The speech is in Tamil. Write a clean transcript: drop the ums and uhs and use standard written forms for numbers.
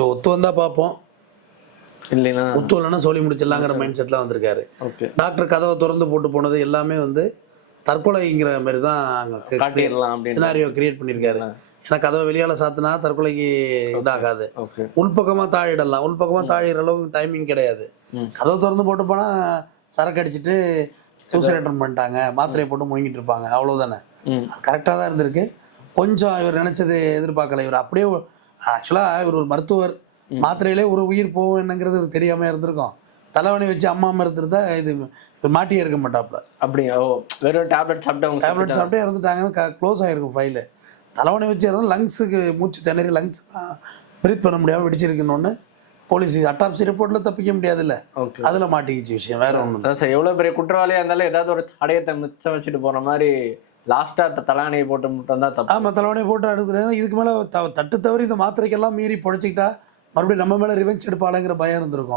ஒத்து வந்தா பார்ப்போம், இல்லைன்னா ஒத்து இல்லைன்னா சொல்லி முடிச்சிடலாங்கிற மைண்ட் செட்லாம் வந்திருக்காரு. ஓகே டாக்டர் கதவை திறந்து போட்டு போனது எல்லாமே வந்து தற்கொலைங்கிற மாதிரி தான் காட்டிடலாம் அப்படின்னு. சினாரியோ கிரியேட் பண்ணியிருக்காரு. ஏன்னா கதவை வெளியால சாத்தினா தற்கொலைக்கு இதாகாது, ஓகே உள்பக்கமாக தாழிடலாம். உள்பக்கமாக தாழிற அளவுக்கு டைமிங் கிடையாது. கதவை திறந்து போட்டு போனால் சரக்கு அடிச்சுட்டு சூசைட் அட்டன் பண்ணிட்டாங்க, மாத்திரையை போட்டு முழுங்கிட்டு இருப்பாங்க, அவ்வளோதானே. அது கரெக்டாக தான் இருந்திருக்கு. கொஞ்சம் இவர் நினச்சது எதிர்பார்க்கல. இவர் அப்படியே ஆக்சுவலாக இவர் ஒரு மருத்துவர், மாத்திரையிலே ஒரு உயிர் போகும் என்னங்கிறது இவர் தெரியாமல் இருந்திருக்கும். தலைவணி வச்சு அம்மா மறுத்துருந்தா இது மாட்டியே இருக்க மாட்டாப்புல. அப்படி வெறும் டேப்லெட் சாப்பிட்டே இறந்துட்டாங்கன்னு க்ளோஸ் ஆகிருக்கும் ஃபைலு. தலைவணி வச்சு இறந்து லங்ஸுக்கு மூச்சு திணறி லங்ஸ் தான் ப்ரீத் பண்ண முடியாமல் வெடிச்சிருக்குன்னு போலீஸ் அட்டாப்சி ரிப்போர்ட்டில் தப்பிக்க முடியாதுல்ல, அதில் மாட்டிக்கிச்சு விஷயம். வேற ஒன்று சார், எவ்வளோ பெரிய குற்றவாளியாக இருந்தாலும் ஏதாவது ஒரு தடயத்தை மிச்சம் வச்சுட்டு போகிற மாதிரி லாஸ்ட்டாக தலைவணையை போட்டு மட்டும் தான் தப்பு. ஆமாம், தலைவணையை போட்டு அடுத்து இதுக்கு மேலே தட்டு தவறி இந்த மாத்திரைக்கெல்லாம் மீறி பொழைச்சிக்கிட்டா மறுபடியும் நம்ம மேலே ரிவெஞ்ச் எடுப்பாளேங்கிற பயம் இருந்திருக்கும்.